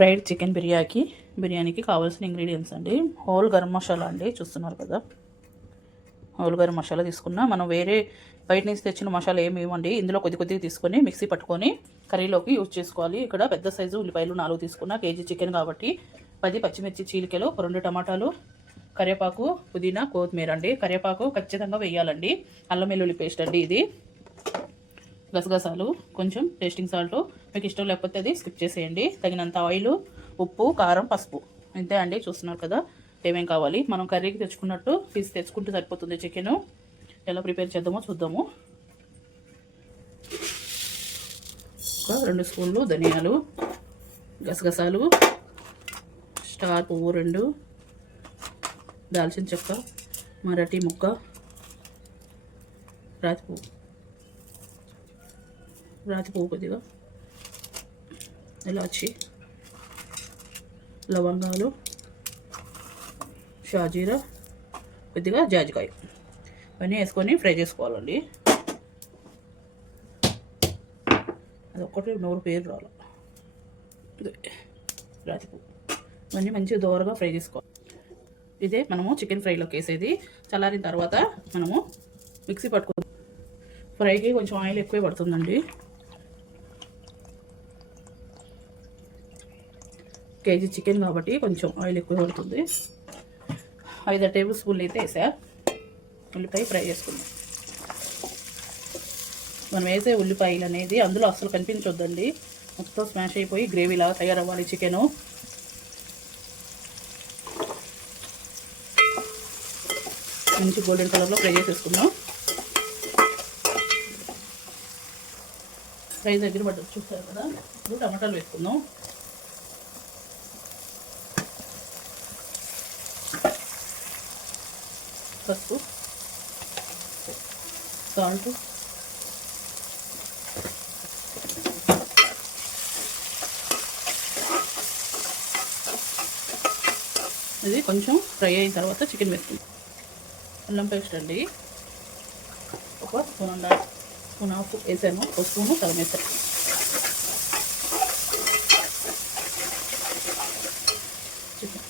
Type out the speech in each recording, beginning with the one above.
Fried chicken బిర్యానీకి కావాల్సిన ingredients అండి. హోల్ గరం మసాలా అండి, చూస్తున్నారు కదా. హోల్ గరం మసాలా తీసుకున్నా. మనం వేరే బయట నుంచి తెచ్చిన మసాలా ఏమి ఇవ్వండి. ఇందులో కొద్దిగా తీసుకొని మిక్సీ పట్టుకొని కర్రీలోకి యూజ్ చేసుకోవాలి. ఇక్కడ పెద్ద సైజు ఉల్లిపాయలు 4 తీసుకున్నా. కేజీ చికెన్ కాబట్టి 10 పచ్చిమిర్చి చీలికలు, 2 టమాటాలు, కరివేపాకు, పుదీనా, కొత్తిమీర అండి. కరివేపాకు ఖచ్చితంగా వేయాలండి. అల్లం వెల్లుల్లి పేస్ట్ అండి ఇది. గసగసాలు, కొంచెం టేస్టింగ్ సాల్ట్, మీకు ఇష్టం లేకపోతే అది స్కిప్ చేసేయండి. తగినంత ఆయిల్, ఉప్పు, కారం, పసుపు, ఇంతే అండి. చూస్తున్నారు కదా ఏమేం కావాలి. మనం కర్రీకి తెచ్చుకున్నట్టు పీస్ తెచ్చుకుంటే సరిపోతుంది. చికెన్ ఎలా ప్రిపేర్ చేద్దామో చూద్దాము. ఒక 2 స్పూన్లు ధనియాలు, గసగసాలు, స్టార్ పువ్వు 2, దాల్చిన చెక్క, మరాఠీ ముక్క, రాతి పువ్వు కొద్దిగా, ఇలాచి, లవంగాలు, షాజీరా, కొద్దిగా జాజికాయ, ఇవన్నీ వేసుకొని ఫ్రై చేసుకోవాలండి. అది ఒక్కటి నోరు పేరు రావాలి. రాతి పువ్వు ఇవన్నీ మంచిగా దోరగా ఫ్రై చేసుకోవాలి. ఇదే మనము చికెన్ ఫ్రైలోకి వేసేది. చల్లారిన తర్వాత మనము మిక్సీ పట్టుకో. ఫ్రైకి కొంచెం ఆయిల్ ఎక్కువే పడుతుందండి. కేజీ చికెన్ కాబట్టి కొంచెం ఆయిల్ ఎక్కువ పడుతుంది. 5 టేబుల్ స్పూన్లు అయితే వేసా. ఉల్లిపాయ ఫ్రై చేసుకుందాం. మనం వేసే ఉల్లిపాయలు అనేది అందులో అస్సలు కనిపించొద్దండి. మొత్తం స్మాష్ అయిపోయి గ్రేవీలాగా తయారవ్వాలి చికెను. మంచి గోల్డెన్ కలర్లో ఫ్రై చేసేసుకుందాం. ఫ్రై దగ్గర పట్టు చూస్తారు కదా. ఇప్పుడు టమాటాలు వేసుకుందాం. పసుపు, సాల్ట్, ఇది కొంచెం ఫ్రై అయిన తర్వాత చికెన్ వేసుకుందాం. అల్లం పేస్ట్ అండి, ఒక స్పూన్ హాఫ్ వేసాను. ఒక స్పూను సగం వేసాను. చికెన్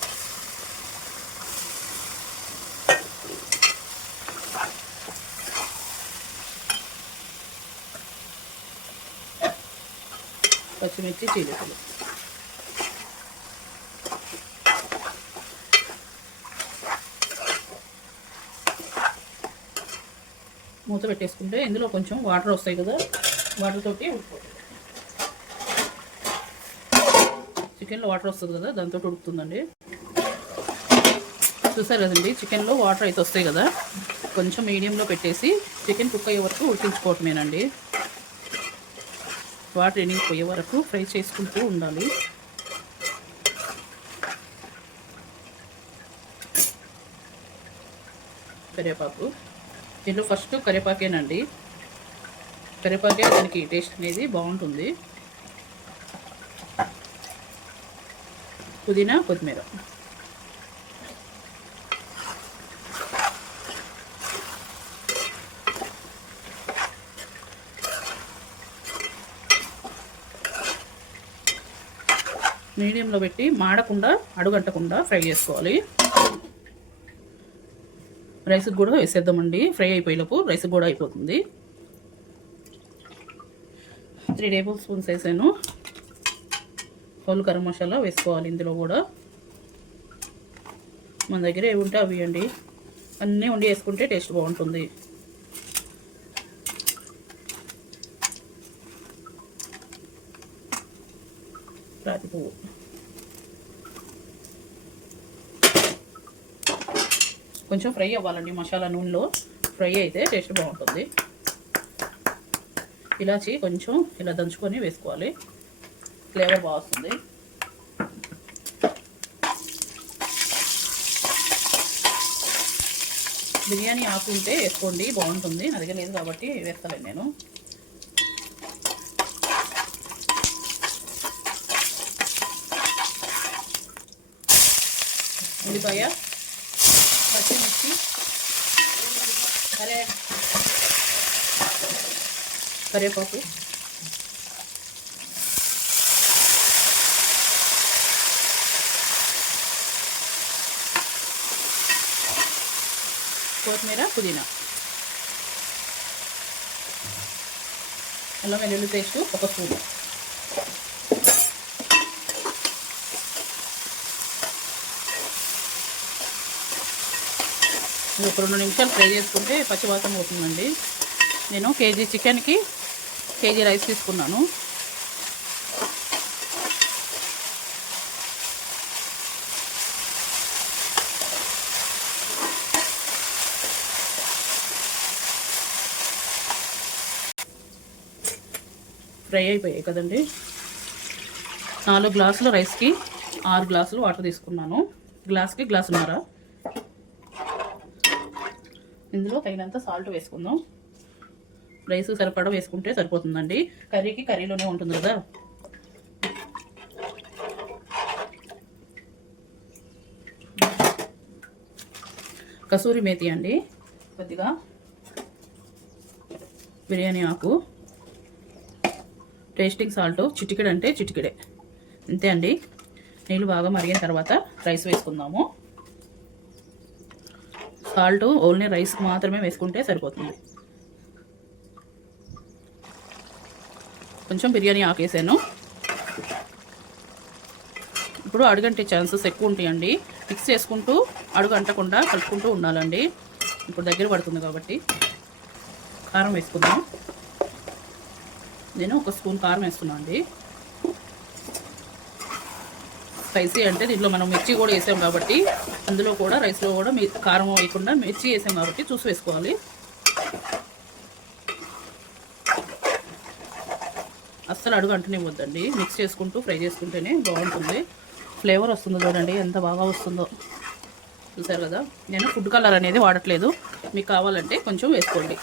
పచ్చిమిర్చి చీలికలు, మూత పెట్టేసుకుంటే ఇందులో కొంచెం వాటర్ వస్తాయి కదా, వాటర్ తోటి ఉడికిపోతుంది. చికెన్లో వాటర్ వస్తుంది కదా, దాంతో ఉడుకుతుందండి. చూసారు కదండి, చికెన్లో వాటర్ అయితే వస్తాయి కదా, కొంచెం మీడియంలో పెట్టేసి చికెన్ కుక్ అయ్యే వరకు ఉడికించుకోవటమేనండి. వాటర్ ఎనిగిపోయే వరకు ఫ్రై చేసుకుంటూ ఉండాలి. కరివేపాకు, దీంట్లో ఫస్ట్ కరివేపాకేనండి. కరివేపాకే దానికి టేస్ట్ అనేది బాగుంటుంది. పుదీనా, కొత్తిమీర, మీడియంలో పెట్టి మాడకుండా అడుగంటకుండా ఫ్రై చేసుకోవాలి. రైస్కి కూడా వేసేద్దామండి. ఫ్రై అయిపోయేలోపు రైస్కి కూడా అయిపోతుంది. 3 టేబుల్ స్పూన్స్ వేసాను. హోల్ గరం మసాలా వేసుకోవాలి. ఇందులో కూడా మన దగ్గర ఏవి ఉంటే అవి అండి, అన్నీ వండి వేసుకుంటే టేస్ట్ బాగుంటుంది. రాతి పువ్వు, కొంచెం ఫ్రై అవ్వాలండి. మసాలా నూనెలో ఫ్రై అయితే టేస్ట్ బాగుంటుంది. ఇలాచి కొంచెం ఇలా దంచుకొని వేసుకోవాలి, ఫ్లేవర్ బాగా వస్తుంది. బిర్యానీ ఆకు ఉంటే వేసుకోండి, బాగుంటుంది. నా దగ్గర లేదు కాబట్టి వేస్తాను నేను. ఉల్లిపాయ, పచ్చిమిర్చి, కరివేపాకు, కొత్తిమీర, పుదీనా, అల్లం వెల్లుల్లి పేస్ట్ 1 స్పూన్. ఒక 2 నిమిషాలు ఫ్రై చేసుకుంటే పచ్చివాసన అవుతుందండి. నేను కేజీ చికెన్కి కేజీ రైస్ తీసుకున్నాను. ఫ్రై అయిపోయాయి కదండి. 4 గ్లాసుల రైస్కి 6 గ్లాసులు వాటర్ తీసుకున్నాను. గ్లాస్కి గ్లాసున్నర. ఇందులో తగినంత సాల్ట్ వేసుకుందాం. రైస్ సరిపడా వేసుకుంటే సరిపోతుందండి. కర్రీకి కర్రీలోనే ఉంటుంది కదా. కసూరి మేతి అండి, కొద్దిగా బిర్యానీ ఆకు, టేస్టింగ్ సాల్ట్ చిటికెడు అంటే చిటికెడే, అంతే అండి. నీళ్ళు బాగా మరిగిన తర్వాత రైస్ వేసుకుందాము. సాల్ట్ ఓన్లీ రైస్కి మాత్రమే వేసుకుంటే సరిపోతుంది. కొంచెం బిర్యానీ ఆకేసాను. ఇప్పుడు అడుగంటే ఛాన్సెస్ ఎక్కువ ఉంటాయండి. మిక్స్ చేసుకుంటూ అడుగు అంటకుండా కలుపుకుంటూ ఉండాలండి. ఇప్పుడు దగ్గర పడుతుంది కాబట్టి కారం వేసుకుందాం. నేను 1 స్పూన్ కారం వేస్తున్నాను అండి. స్పైసీ అంటే దీంట్లో మనం మిర్చి కూడా వేసాం కాబట్టి, అందులో కూడా రైస్లో కూడా కారం వేయకుండా మిర్చి వేసాం కాబట్టి చూసి వేసుకోవాలి. అస్సలు అడుగు అంటనివ్వద్దండి. మిక్స్ చేసుకుంటూ ఫ్రై చేసుకుంటేనే బాగుంటుంది. ఫ్లేవర్ వస్తుందో చూడండి ఎంత బాగా వస్తుందో, చూసారు కదా. నేను ఫుడ్ కలర్ అనేది వాడట్లేదు, మీకు కావాలంటే కొంచెం వేసుకోండి.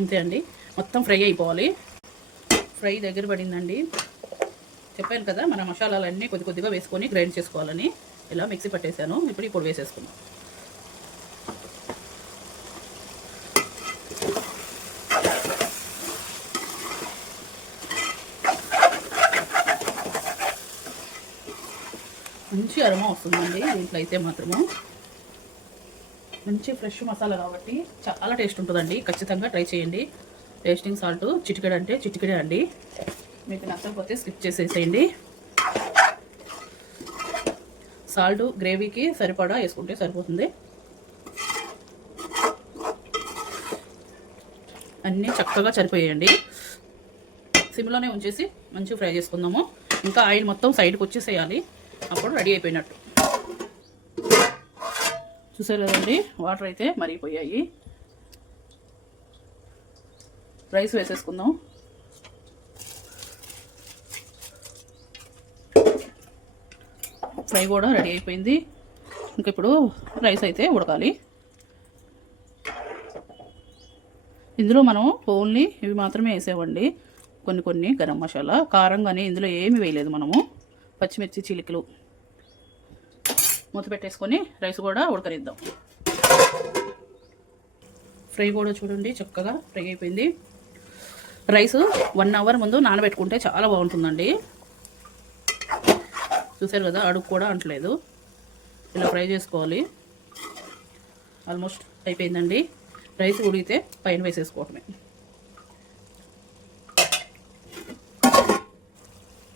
అంతే అండి, మొత్తం ఫ్రై అయిపోవాలి. ఫ్రై దగ్గర పడిందండి. చెప్పాను కదా మన మసాలాలన్నీ కొద్ది కొద్దిగా వేసుకొని గ్రైండ్ చేసుకోవాలని. ఇలా మిక్సీ పట్టేశాను. ఇప్పుడు పొడి వేసేసుకున్నాం. మంచి అరోమా వస్తుందండి దీంట్లో అయితే మాత్రము. మంచి ఫ్రెష్ మసాలా కాబట్టి చాలా టేస్ట్ ఉంటుందండి. ఖచ్చితంగా ట్రై చేయండి. టేస్టింగ్ సాల్ట్ చిటికెడ అంటే చిటికెడే అండి. మీకు నచ్చకపోతే స్కిప్ చేసేసేయండి. సాల్ట్ గ్రేవీకి సరిపడా వేసుకుంటే సరిపోతుంది. అన్నీ చక్కగా సరిపోయాయండి. సిమ్లోనే ఉంచేసి మంచిగా ఫ్రై చేసుకుందాము. ఇంకా ఆయిల్ మొత్తం సైడ్కి వచ్చేసేయాలి, అప్పుడు రెడీ అయిపోయినట్టు. చూసారు కదండి, వాటర్ అయితే మరిగిపోయాయి. రైస్ వేసేసుకుందాం. ఫ్రై కూడా రెడీ అయిపోయింది. ఇంకా ఇప్పుడు రైస్ అయితే ఉడకాలి. ఇందులో మనం ఓన్లీ ఇవి మాత్రమే వేసామండి. కొన్ని గరం మసాలా, కారం కానీ ఇందులో ఏమీ వేయలేదు మనము. పచ్చిమిర్చి చిలికలు మూత పెట్టేసుకొని రైస్ కూడా ఉడకనిద్దాం. ఫ్రై కూడా చూడండి చక్కగా ఫ్రై అయిపోయింది. రైస్ 1 అవర్ ముందు నానబెట్టుకుంటే చాలా బాగుంటుందండి. చూసారు కదా, అడుగు కూడా అంటలేదు. ఇలా ఫ్రై చేసుకోవాలి. ఆల్మోస్ట్ అయిపోయిందండి. రైస్ ఉడికితే పైన వేసేసుకోవటమే.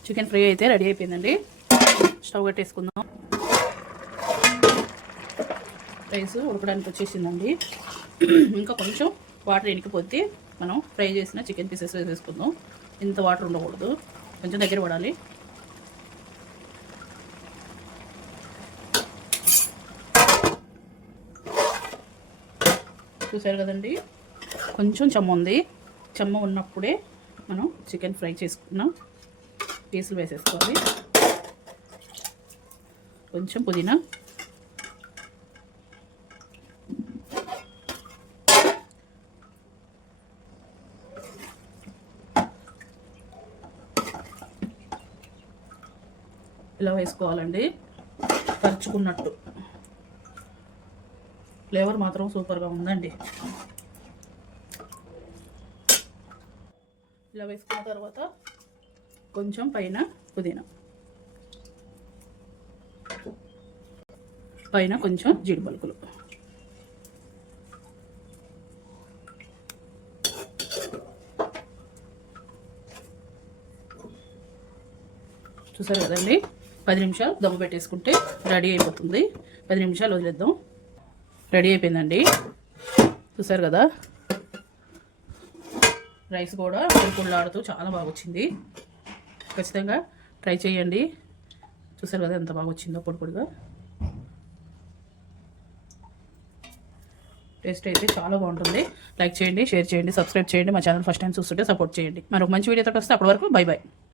చికెన్ ఫ్రై అయితే రెడీ అయిపోయిందండి. స్టవ్ కట్టేసుకుందాం. రైస్ ఉడకడానికి వచ్చేసిందండి. ఇంకా కొంచెం వాటర్ ఎనికిపోతే మనం ఫ్రై చేసిన చికెన్ పీసెస్ వేసేసుకుందాం. ఇంత వాటర్ ఉండకూడదు, కొంచెం దగ్గర పడాలి. చూసారు కదండి, కొంచెం చెమ్మ ఉంది. చెమ్మ ఉన్నప్పుడే మనం చికెన్ ఫ్రై చేసుకున్న పీసులు వేసేసుకోవాలి. కొంచెం పుదీనా, ఇలా వేసుకోవాలండి పరుచుకున్నట్టు. ఫ్లేవర్ మాత్రం సూపర్గా ఉందండి. ఇలా వేసుకున్న తర్వాత కొంచెం పైన పుదీనా, పైన కొంచెం జీడి పలుకులు. చూసారు కదండి, 10 నిమిషాలు దమ్ము పెట్టేసుకుంటే రెడీ అయిపోతుంది. 10 నిమిషాలు వదిలేద్దాం. రెడీ అయిపోయిందండి. చూసారు కదా, రైస్ కూడా పొడిలాడుతూ చాలా బాగా వచ్చింది. ఖచ్చితంగా ట్రై చేయండి. చూసారు కదా ఎంత బాగా వచ్చిందో పొడిగా. టేస్ట్ అయితే చాలా బాగుంటుంది. లైక్ చేయండి, షేర్ చేయండి, సబ్స్క్రైబ్ చేయండి. మా ఛానల్ ఫస్ట్ టైం చూస్తుంటే సపోర్ట్ చేయండి. మరొక మంచి వీడియోతో వస్తే అప్పటి వరకు బై.